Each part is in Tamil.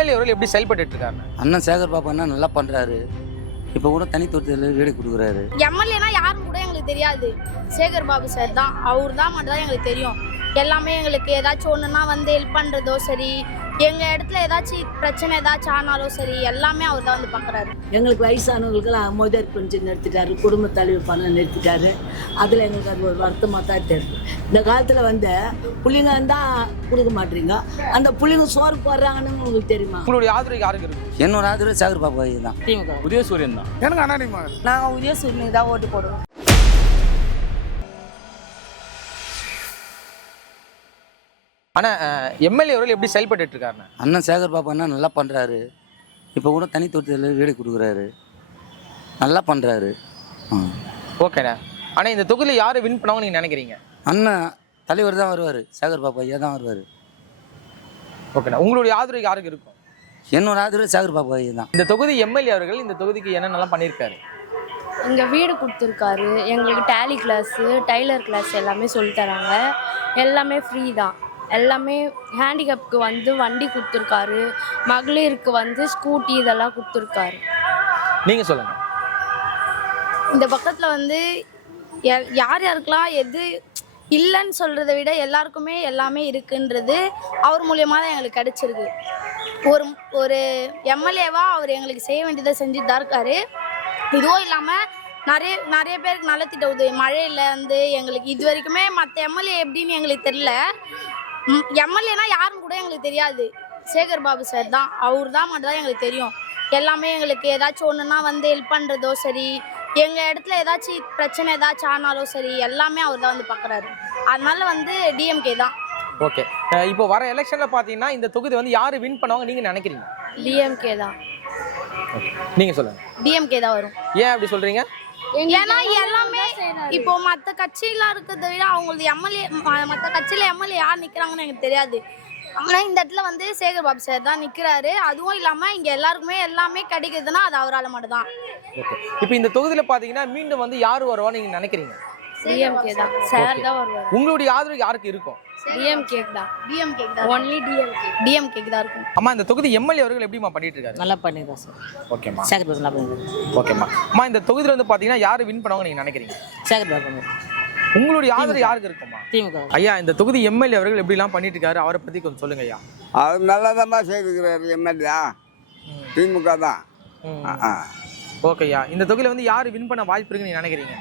எம்எல்ஏ அவர்கள் எப்படி செயல்பட்டு இருக்காரு? அண்ணன் சேகர் பாபு அண்ணா நல்லா பண்ணுறாரு. இப்போ கூட தனித்தொழில் வீடு கொடுக்குறாரு. எம்எல்ஏனா யாருன்னு கூட எங்களுக்கு தெரியாது. சேகர் பாபு சார் தான், அவர் தான் மட்டும் தான் எங்களுக்கு தெரியும். எல்லாமே எங்களுக்கு ஏதாச்சும் ஒன்றுனா வந்து ஹெல்ப் பண்ணுறதோ சரி, எங்கள் இடத்துல ஏதாச்சும் பிரச்சனை ஏதாச்சும் ஆனாலும் சரி, எல்லாமே அவர் தான் வந்து பார்க்குறாரு. எங்களுக்கு வயசானவங்களுக்கெல்லாம் முதல் பென்ஷன் நிறுத்திட்டாரு, குடும்ப தலைவர் பணம் நிறுத்திட்டாரு. அதில் எங்களுக்கு அது ஒரு வருத்தமாக தான் தெரியுது. இந்த காலத்தில் வந்து புள்ளிங்க தான் கொடுக்க மாட்டீங்க, அந்த புள்ளிங்க சோறு போடுறாங்கன்னு உங்களுக்கு தெரியுமா? உங்களுடைய ஆதரவு யாருக்கு இருக்கு? என்னோட ஆதரவு சேகர் பாபு தான். திமுக உதயசூரியன் தான். எனக்கு அண்ணாடிமா. நாங்கள் உதயசூரியனுக்கு தான் ஓட்டு போடுவோம். ஆனா எம்எல்ஏ அவர்கள் எப்படி செயல்பட்டு இருக்காரு? அண்ணன் சேகர் பாபு அண்ணா நல்லா பண்ணுறாரு. இப்போ கூட தனித்தொழில் வீடு கொடுக்குறாரு. நல்லா பண்ணுறாரு. ஓகேண்ணா. ஆனா இந்த தொகுதியில் யாரு வின் பண்ணுவாங்க நீங்க நினைக்கிறீங்க? அண்ணன் தலைவர் தான் வருவார், சேகர் பாபு ஐயா தான் வருவார். ஓகேண்ணா. உங்களுடைய ஆதரவு யாருக்கு இருக்கும்? என்னோட ஆதரவு சேகர் பாபு ஐயா தான். இந்த தொகுதி எம்எல்ஏ அவர்கள் இந்த தொகுதிக்கு என்னென்னலாம் பண்ணியிருக்காரு? இங்கே வீடு கொடுத்துருக்காரு, எங்களுக்கு டேலி கிளாஸு, டைலர் கிளாஸ் எல்லாமே சொல்லித்தராங்க. எல்லாமே ஃப்ரீ தான். எல்லாமே ஹேண்டிகேப்க்கு வந்து வண்டி கொடுத்துருக்காரு, மகளிருக்கு வந்து ஸ்கூட்டி இதெல்லாம் கொடுத்துருக்காரு. நீங்கள் சொல்லுங்கள். இந்த பக்கத்தில் வந்து யார் யாருக்கெல்லாம் எது இல்லைன்னு சொல்கிறத விட எல்லாருக்குமே எல்லாமே இருக்குன்றது அவர் மூலியமாக தான் எங்களுக்கு கிடச்சிருக்கு. ஒரு எம்எல்ஏவாக அவர் எங்களுக்கு செய்ய வேண்டியதை செஞ்சுட்டு தான் இருக்காரு. இதுவும் இல்லாமல் நிறைய பேருக்கு நலத்திட்ட உதவி மழையில் வந்து எங்களுக்கு இது வரைக்குமே மற்ற எம்எல்ஏ எப்படின்னு எங்களுக்கு தெரியல. எம்எல்ஏனா யாருன்னு கூட எங்களுக்கு தெரியாது. சேகர் பாபு சார் தான், அவர் தான் மட்டும் தான் எங்களுக்கு தெரியும். எல்லாமே எங்களுக்கு ஏதாச்சும் ஒன்றுனா வந்து ஹெல்ப் பண்ணுறதோ சரி, எங்கள் இடத்துல ஏதாச்சும் பிரச்சனை ஏதாச்சும் ஆனாலும் சரி, எல்லாமே அவர் தான் வந்து பார்க்குறாரு. அதனால வந்து டிஎம்கே தான். ஓகே. இப்போ வர எலெக்ஷனில் பார்த்தீங்கன்னா இந்த தொகுதி வந்து யார் வின் பண்ணுவாங்க நீங்கள் நினைக்கிறீங்க? டிஎம்கே தான். நீங்கள் சொல்லுங்கள். டிஎம்கே தான் வரும். ஏன் அப்படி சொல்கிறீங்க? ஏன்னா எல்லாமே இப்போ மற்ற கட்சியெல்லாம் இருக்கிறத விட அவங்களது எம்எல்ஏ, மற்ற கட்சியில் எம்எல்ஏ யார் நிற்கிறாங்கன்னு எனக்கு தெரியாது. ஆனால் இந்த இடத்துல வந்து சேகர் பாபு சார் தான் நிற்கிறாரு. அதுவும் இல்லாமல் இங்கே எல்லாருக்குமே எல்லாமே கிடைக்குதுன்னா அது அவரால் மட்டும்தான். ஓகே. இப்போ இந்த தொகுதியில் பார்த்தீங்கன்னா மீண்டும் வந்து யார் வருவான்னு நீங்கள் நினைக்கிறீங்க? டிஎம்கே தான், சார் தான் வருவார். உங்களுடைய ஆதரவு யாருக்கு இருக்கும்? டிஎம்கே தான். டிஎம்கே தான். ஒன்லி டிஎம்கே தான் இருக்கும். அம்மா இந்த தொகுதி எம்எல்ஏ அவர்கள் எப்படிமா பண்ணிட்டு இருக்காரு? நல்லா பண்ணிடுறோம் சார். ஓகேம்மா. சேகர் பாபு நல்லா பண்ணிடுறோம். ஓகேம்மா. அம்மா இந்த தொகுதியில் வந்து பார்த்தீங்கன்னா யார் வின் பண்ணுவாங்க நீங்கள் நினைக்கிறீங்க? சேகர் பாபு. உங்களுடைய ஆதரவு யாருக்கு இருக்குமா? திமுக. ஐயா இந்த தொகுதி எம்எல்ஏ அவர்கள் எப்படிலாம் பண்ணிட்டு இருக்காரு, அவரை பற்றி கொஞ்சம் சொல்லுங்க ஐயா. அவர் நல்லதாக செய்திருக்கிறார். எம்எல்ஏ திமுக தான். ஓகே ஐயா. இந்த தொகுதியில் வந்து யார் வின் பண்ண வாய்ப்பு இருக்குன்னு நீங்கள் நினைக்கிறீங்க?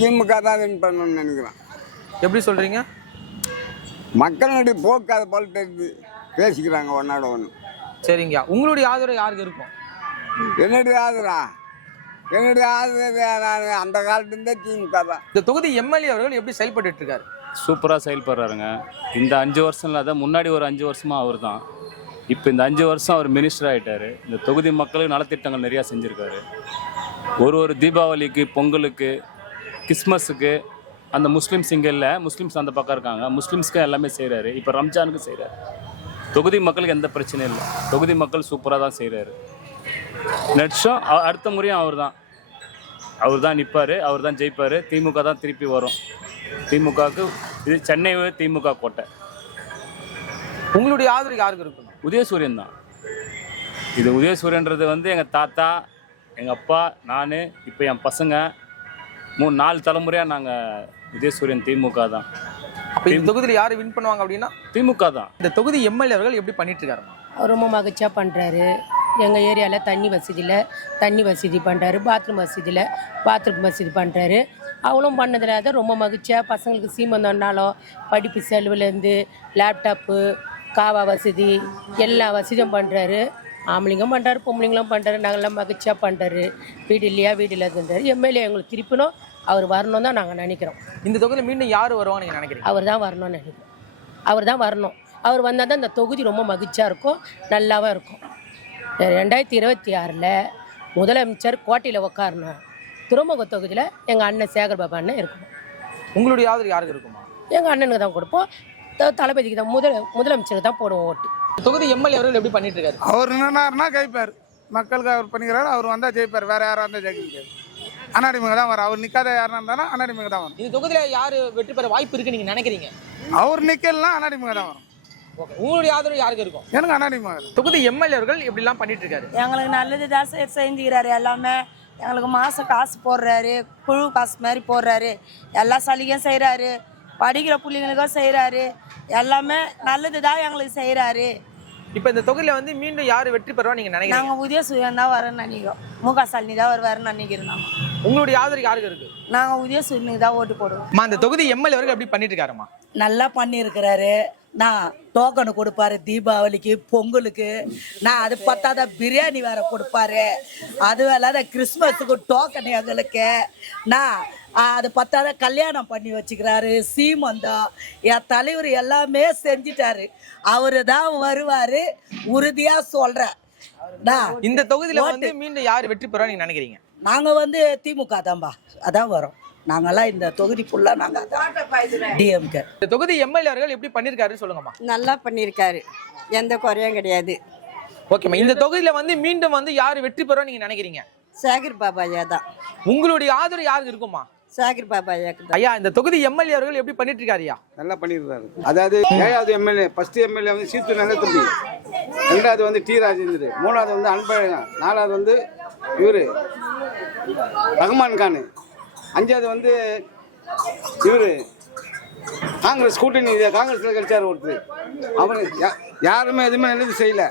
திமுக தான் வின் பண்ணணும்னு நினைக்கிறேன். எப்படி சொல்கிறீங்க? மக்களுடைய போக்கு அதை போல தெரிஞ்சு பேசிக்கிறாங்க ஒன்னோட ஒன்று. சரிங்க. உங்களுடைய ஆதரவு யாருக்கு இருக்கும்? என்னுடைய ஆதரவு நான் அந்த காலத்துலேருந்தே திமுக தான். இந்த தொகுதி எம்எல்ஏ அவர்கள் எப்படி செயல்பட்டு இருக்காரு? சூப்பராக செயல்படுறாருங்க. இந்த 5 வருஷம் இல்லாத முன்னாடி ஒரு 5 வருஷமாக அவர் தான். இப்போ இந்த 5 வருஷம் அவர் மினிஸ்டர் ஆகிட்டார். இந்த தொகுதி மக்களுக்கு நலத்திட்டங்கள் நிறையா செஞ்சுருக்காரு. ஒரு தீபாவளிக்கு, பொங்கலுக்கு, கிறிஸ்மஸுக்கு, அந்த முஸ்லீம்ஸ் இங்கே இல்லை, முஸ்லீம்ஸ் அந்த பக்கம் இருக்காங்க, முஸ்லீம்ஸ்க்கு எல்லாமே செய்கிறாரு. இப்போ ரம்ஜானுக்கு செய்கிறாரு. தொகுதி மக்களுக்கு எந்த பிரச்சனையும் இல்லை. தொகுதி மக்கள் சூப்பராக தான் செய்கிறாரு. நெக்ஸ்டும் அடுத்த முறையும் அவர் தான் நிற்பார், அவர் தான் ஜெயிப்பார். திமுக தான் திருப்பி வரும். திமுகவுக்கு இது சென்னை திமுக கோட்டை. உங்களுடைய ஆதரவு யாருக்கு இருக்கும்? உதயசூரியன் தான். இது உதயசூரியன்றது வந்து எங்கள் தாத்தா, எங்கள் அப்பா, நான், இப்போ என் பசங்க 3-4 தலைமுறையாக நாங்கள் உதயசூரியன் திமுக தான். அப்போ இந்த தொகுதியில் யார் வின் பண்ணுவாங்க அப்படின்னா? திமுக தான். இந்த தொகுதி எம்எல்ஏ அவர்கள் எப்படி பண்ணிட்டு இருக்காருமா? ரொம்ப மகிழ்ச்சியாக பண்ணுறாரு. எங்கள் ஏரியாவில் தண்ணி வசதி பண்ணுறாரு, பாத்ரூம் வசதி பண்ணுறாரு. அவளும் பண்ணதில் தான் ரொம்ப மகிழ்ச்சியாக பசங்களுக்கு சீமந்தம்னாலும் படிப்பு செலவுலேருந்து லேப்டாப்பு, காவா வசதி எல்லா வசதியும் பண்ணுறாரு. ஆம்பளைங்களும் பண்ணுறாரு, பொம்பளைங்களும் பண்ணுறாரு. நாங்கள்லாம் மகிழ்ச்சியாக பண்ணுறாரு. வீடு இல்லையாதுன்றாரு. எம்எல்ஏ எங்களுக்கு திருப்பினும் அவர் வரணும் தான் நாங்கள் நினைக்கிறோம். இந்த தொகுதியில் மீண்டும் யார் வருவாங்க நீங்கள் நினைக்கிறீங்க? அவர் தான் வரணும்னு நினைக்கிறோம். அவர் தான் வரணும். அவர் வந்தால் தான் இந்த தொகுதி ரொம்ப மகிழ்ச்சியாக இருக்கும், நல்லாவும் இருக்கும். 2026 முதலமைச்சர் கோட்டையில் உட்காரணும். துறைமுக தொகுதியில் எங்கள் அண்ணன் சேகர் பாபு அண்ணன் இருக்கணும். உங்களுடைய ஆதரவு யாருக்கு இருக்குமா? எங்கள் அண்ணனுக்கு தான் கொடுப்போம். தளபதிக்கு தான், முதலமைச்சருக்கு தான் போடுவோம் ஓட்டு. தொகுதி எம்எல்ஏ அவர்கள் எப்படி பண்ணிட்டு இருக்காரு? அவர் என்னன்னா ஜெயிப்பார். மக்களுக்கு அவர் பண்ணிக்கிறாரு. அவர் வந்தால் ஜெயிப்பார். வேற யாரும் வந்தால் ஜெயிக்க முடியாது. அண்ணாடிமுக தான் வரும். அவர் நிற்காத யாருன்னா இருந்தாலும் அண்ணாடிமுக தான் வரும். இந்த தொகுதியில் யார் வெற்றி பெற வாய்ப்பு இருக்குன்னு நீங்கள் நினைக்கிறீங்க? அவர் நிற்கலாம் அண்ணாடிமுக தான் வரும். ஓகே, உங்களுடைய ஆதரவு யாருக்கு இருக்கும்? எனக்கு அண்ணாடி மகன். தொகுதி எம்எல்ஏர்கள் எப்படிலாம் பண்ணிட்டு இருக்காரு? எங்களுக்கு நல்லது தான் செஞ்சுக்கிறாரு. எல்லாமே எங்களுக்கு மாதம் காசு போடுறாரு, குழு காசு மாதிரி போடுறாரு, எல்லா சலுகையும் செய்கிறாரு, படிக்கிற பிள்ளைங்களுக்கும் செய்கிறாரு, எல்லாமே நல்லது தான் எங்களுக்கு செய்கிறாரு. இப்போ இந்த தொகுதியில வந்து மீண்டும் யார் வெற்றி பெறுவா நீங்க நினைக்கிறீங்க? நாங்கள் உதயசூரியன் தான் வரேன்னு நினைக்கிறோம். முக ஸ்டாலினி தான் வருவாருன்னு நினைக்கிறோம். நாங்கள் உங்களுடைய ஆதரவு யாருக்கு இருக்கு? நாங்கள் உதயசூரியனுக்கு தான் ஓட்டு போடுவோம். அம்மா, இந்த தொகுதி எம்எல்ஏர்கள் எப்படி பண்ணிட்டு இருக்காருமா? நல்லா பண்ணியிருக்கிறாரு. நான் டோக்கனு கொடுப்பாரு தீபாவளிக்கு, பொங்கலுக்கு. நான் அது பத்தாத பிரியாணி வேற கொடுப்பாரு. அது இல்லாத கிறிஸ்மஸுக்கு டோக்கன் எங்களுக்கு. நான் அது பத்தாத கல்யாணம் பண்ணி வச்சுக்கிறாரு. சீமந்தம் என் தலைவர் எல்லாமே செஞ்சிட்டாரு. அவரு தான் வருவார், உறுதியாக சொல்கிறேன். இந்த தொகுதியில வந்து மீண்டும் யார் வெற்றி பெறுவா நீங்க நினைக்கிறீங்க? நாங்கள் வந்து திமுக தான்பா, அதான் வரும். நாங்கெல்லாம் இந்த தொகுதி ஃபுல்லாக நாங்கள் டிஎம்கே. இந்த தொகுதி எம்எல்ஏர்கள் எப்படி பண்ணிருக்காரு சொல்லுங்கம்மா. நல்லா பண்ணியிருக்காரு, எந்த குறையும் கிடையாது. ஓகேம்மா, இந்த தொகுதியில வந்து மீண்டும் வந்து யார் வெற்றி பெறுவா நீங்க நினைக்கிறீங்க? சேகர் பாபாயா தான். உங்களுடைய ஆதரவு யாருக்கு இருக்குமா? சேகர் பாபாயாக்கு தான். ஐயா, இந்த தொகுதி எம்எல்ஏர்கள் எப்படி பண்ணிட்டு இருக்காருயா? நல்லா பண்ணியிருக்காரு. அதாவது 7வது எம்எல்ஏ, ஃபர்ஸ்ட் எம்எல்ஏ வந்து சீத்து நல்லதம்பி, 2வது வந்து டி ராஜேந்திரன், 3வது வந்து அன்பழகன், 4வது வந்து இவரு ரஹ்மான் கான், 5வது வந்து இவரு காங்கிரஸ் கூட்டணி காங்கிரஸில் கழிச்சார் ஒருத்தர். அவர் யாருமே எதுவுமே நல்லது செய்யல.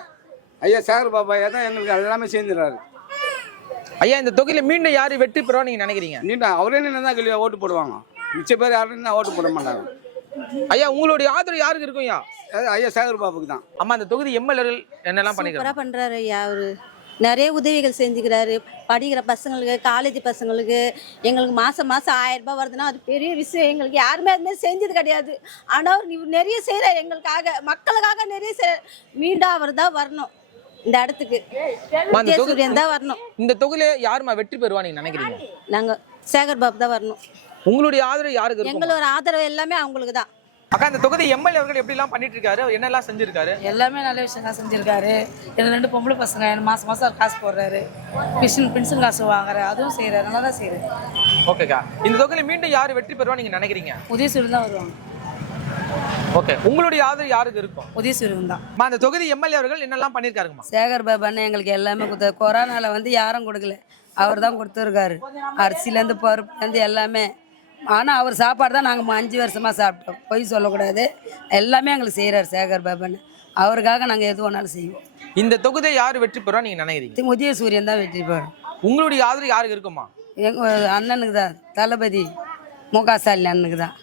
ஐயா சேகர் பாபாயா தான் எங்களுக்கு எல்லாமே சேர்ந்துடுறாரு. ஐயா, இந்த தொகுதியில மீண்டும் யாரு வெற்றி பெறுவா நீங்க நினைக்கிறீங்க? நீண்டா அவரே நின்று கேள்வி ஓட்டு போடுவாங்க. மிச்ச பேர் யாரும் ஓட்டு போட மாட்டாங்க. ஐயா, உங்களுடைய ஆதரவு யாருக்கு இருக்கும்? ஐயா சேகர் பாபுக்கு தான். அம்மா, இந்த தொகுதி எம்எல்ஏர்கள் என்னெல்லாம் பண்ணிக்கிறாங்க? பண்றாரு ஐயா. அவரு நிறைய உதவிகள் செஞ்சுக்கிறாரு. படிக்கிற பசங்களுக்கு, காலேஜ் பசங்களுக்கு எங்களுக்கு மாதம் 1000 ரூபாய் வருதுன்னா அது பெரிய விஷயம். எங்களுக்கு யாருமே அது மாதிரி செஞ்சது கிடையாது. ஆனால் அவர் நிறைய செய்கிறார், எங்களுக்காக மக்களுக்காக நிறைய செய்கிறார். மீண்டும் அவர் தான் வரணும் இந்த இடத்துக்கு, சூரியன் தான் வரணும். இந்த தொகுதியில யாருமா வெற்றி பெறுவா நீங்க நினைக்கிறீங்க? நாங்கள் சேகர் பாபு தான் வரணும். உங்களுடைய ஆதரவு யாருக்கு இருக்கும்? எங்களோட ஆதரவு எல்லாமே அவங்களுக்கு தான். அக்கா, இந்த தொகுதி எம்எல்ஏர்கள் எப்படிலாம் பண்ணிட்டு இருக்காரு, என்னெல்லாம் செஞ்சிருக்காரு? எல்லாமே நல்ல விஷயம் செஞ்சுருக்காரு. எனக்கு 2 பொம்பளை பசங்க, மாதம் மாதம் காசு போடுறாரு, பென்ஷன் காசு வாங்குறாரு, அதுவும் செய்கிறாரு, நல்லா தான் செய்கிறாரு. ஓகேக்கா, இந்த தொகுதியில் மீண்டும் யார் வெற்றி பெறுவா நீங்க நினைக்கிறீங்க? உதயசூரியன் தான் வருவாங்க. ஓகே, உங்களுடைய ஆதரவு யாருக்கு இருக்கும்? உதயசூரியன் தான். இந்த தொகுதி எம்எல்ஏர்கள் என்னெல்லாம் பண்ணியிருக்காருங்கம்மா? சேகர் பாபான்னு எங்களுக்கு எல்லாமே கொடுத்தாரு. கொரோனாவில் வந்து யாரும் கொடுக்கல, அவர் தான் கொடுத்துருக்காரு. அரிசிலேருந்து பருப்புலேருந்து எல்லாமே. ஆனால் அவர் சாப்பாடு தான் நாங்கள் 5 வருஷமாக சாப்பிட்டோம். பொய் சொல்லக்கூடாது, எல்லாமே எங்களுக்கு செய்கிறார் சேகர் பாபான்னு. அவருக்காக நாங்கள் எது வேணாலும் செய்வோம். இந்த தொகுதியை யார் வெற்றி பெறுவா நீங்க நினைக்கிறீங்க? உதயசூரியன் தான் வெற்றி பெறும். உங்களுடைய ஆதரவு யாருக்கு இருக்குமா? எங்கள் அண்ணனுக்கு தான், தளபதி முக ஸ்டாலின் அண்ணனுக்கு தான்.